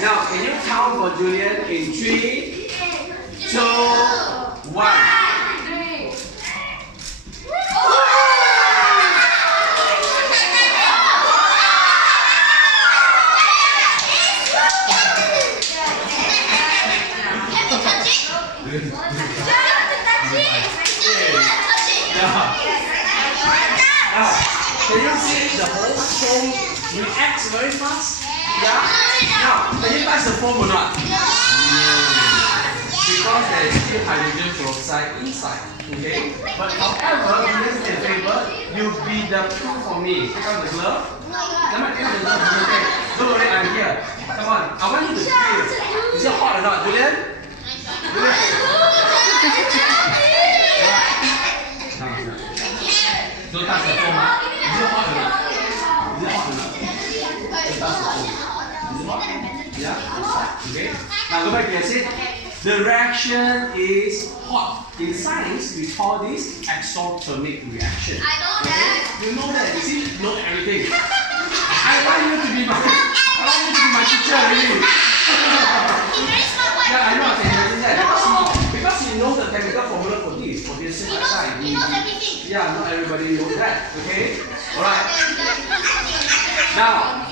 Now, can you count for Julian in 3, 2, 1? Can you see the whole foam reacts very fast? Yeah? Now, can you touch the foam or not? Because there is still hydrogen peroxide inside. Okay? But however, in this favor, you be the proof for me. Take out the glove. Let me take out the glove. Okay? Don't worry, I'm here. Come on. I want you to feel. Is it hot or not, Julian? Julian? Don't touch the foam. Is it hot or not? Is it hot or not? Don't touch the foam. Is it hot? Yeah? Okay? Now go back to your seat. The reaction is hot. In science, we call this exothermic reaction. I know that. You know that. You see, you know everything. I want you to be my teacher really. Yeah, I know. I can imagine that. Because you know the chemical formula for this oxide. He knows everything. Yeah, not everybody knows that. Okay? Alright. Now,